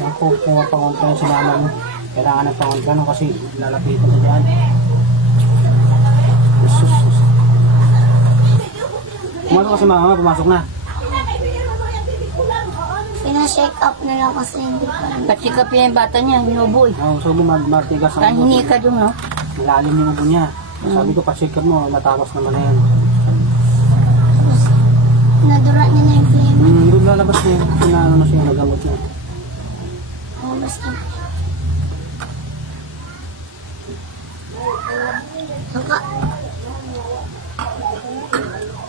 Ako, kung mapangon ka yung sinama mo. Kailangan ng pangon ka no, kasi lalapitan na dyan. Sus. Pumasok ka sa mama, pumasok na. Pina-check up na lang kasi hindi pa rin. Check up yung bata niya, hinubo eh. Oh, so martigas ang Kanhini ka doon, no? malalim yung ubo niya. Sabi ko, pa-check up mo, natapos naman na yan. Tapos, nadura niya na yung flame. Doon lalabas niya, pinaano na siya, nagamot niya. Oh, basta. Saka,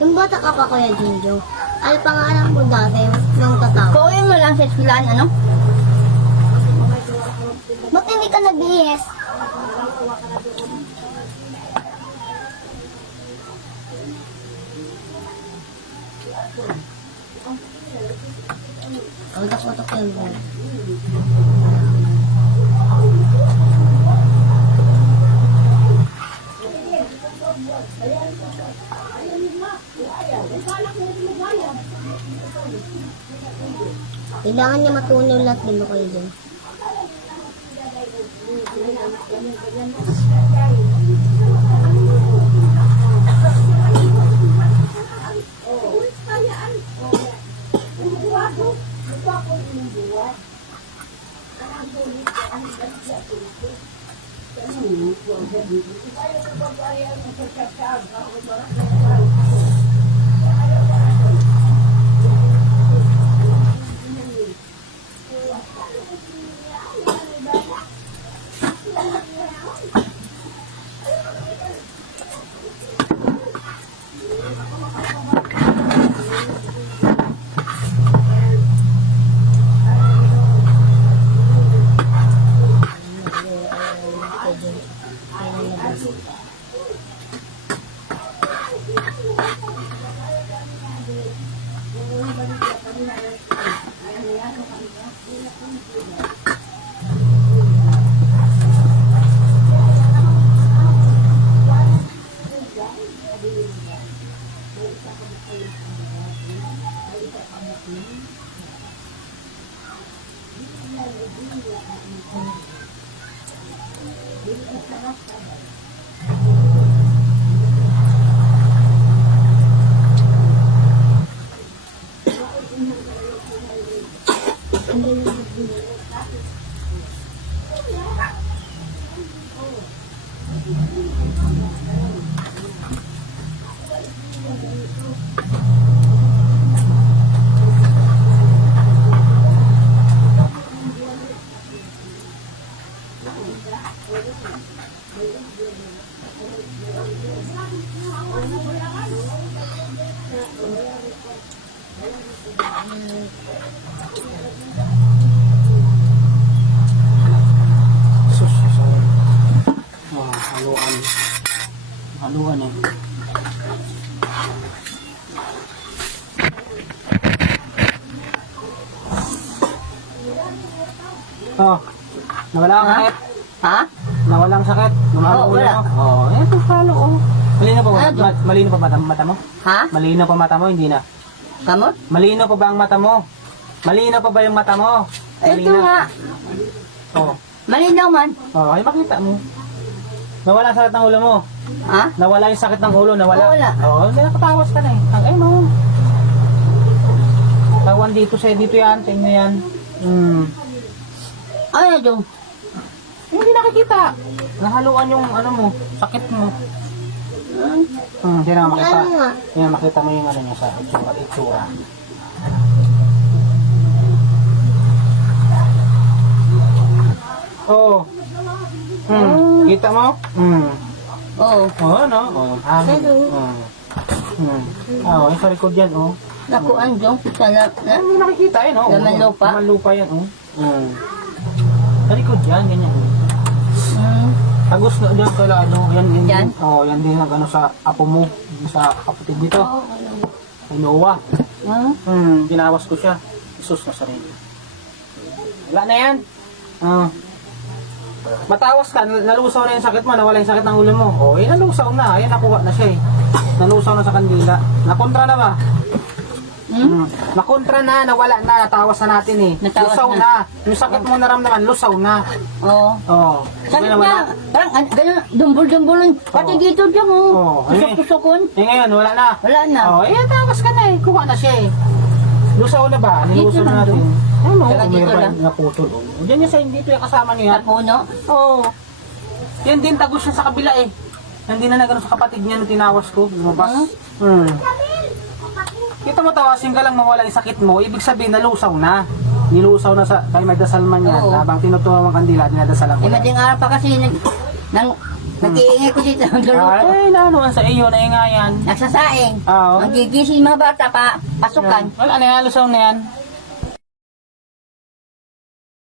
yung bata ka pa, Kuya Jinjo, ano pangalan mo dati, yung tatawa? Kuya mo lang sa eskwelahan, ano? Ba't hindi ka nag-BS? Utak-utak yung ball. Kailangan niya matunaw lahat, di ba kayo dyan? Sus. Haluan. Haluan eh. Oh, nawala ang sakit. Ha? Nawala ang sakit. Lumalo Oo, wala. Ito halo oh. Malinaw pa ba? Ano? Malinaw pa ba ang mata mo? Ha? Malinaw pa mata mo, hindi na. Kamot? Malinaw pa ba ang mata mo? Malinaw pa ba yung mata mo? Ito nga. Oh. Malinaw man. Oh, ay makita mo. Nawala ang sakit ng ulo mo. Ha? Nawala yung sakit ng ulo, nawala. Oo, wala. Oo, hindi nakatawas ka na eh. Ay mo. Tawan dito sa dito yan, tingnan yan. Ano doon? Hindi nakikita. Nahaluan yung ano mo, sakit mo. Hindi na makita. Ano nga? Hindi na makita mo yung ano niya sa itsura. Oh. Kita mo? Oo. Oh, ano? Oh, yung sa likod yan, oh. Nakuan doon. Sana, Hindi nakikita yan, oh. Laman lupa? Laman lupa yan, oh. Sa likod yan, ganyan. Tagos na dyan kala, ano, yan. Yan? Oh, yan din ang ano sa apo mo, sa kapatid dito. Kay Noah. Ginawas ko siya. Isus na sarili. Wala na yan. Matawas ka, nalusaw na yung sakit mo, nawala yung sakit ng ulo mo. Oh, nalusaw na. Ayan, nakuha na siya eh. Nalusaw na sa kandila. Nakontra na ba? Nakontra na, nawala na, natawas na natin eh. Natawas Lusaw na. na. Yung sakit mo naramdaman, lusaw na. Oo. Oo. Sakit Ngayon, wala. na. Parang ganun, dumbol-dumbol. Pati Oo. dito dyan, oh. Oo, ayun. Tusok-tusokon. Eh ngayon, wala na. Wala na. Oo, eh, tawas ka na eh. Kuha na siya eh. Lusaw na ba? Nilusaw Dito na lang natin. to. Ano? Saka dito Mayroon lang. na putol. Oh. Diyan yung sa dito yung kasama niyo Sa yan. puno. Oo. Yan din, tagos siya sa kabila eh. Hindi na nagano sa kapatid niya nung tinawas ko. Lumabas. Kita mo, tawasin ka lang mawala yung sakit mo. Ibig sabihin, nalusaw na. Nilusaw na sa, kay may dasal man yan. Oo. Habang tinutuwa ang kandila, dinadasalan ko. Eh, madaling araw pa kasi nag-iingay ko dito. Duluto. Ay, naanuan sa iyo, naingayan. Nagsasaing. Oo. Magigising mga bata pa, pasukan. Wala na yan, lusaw na yan.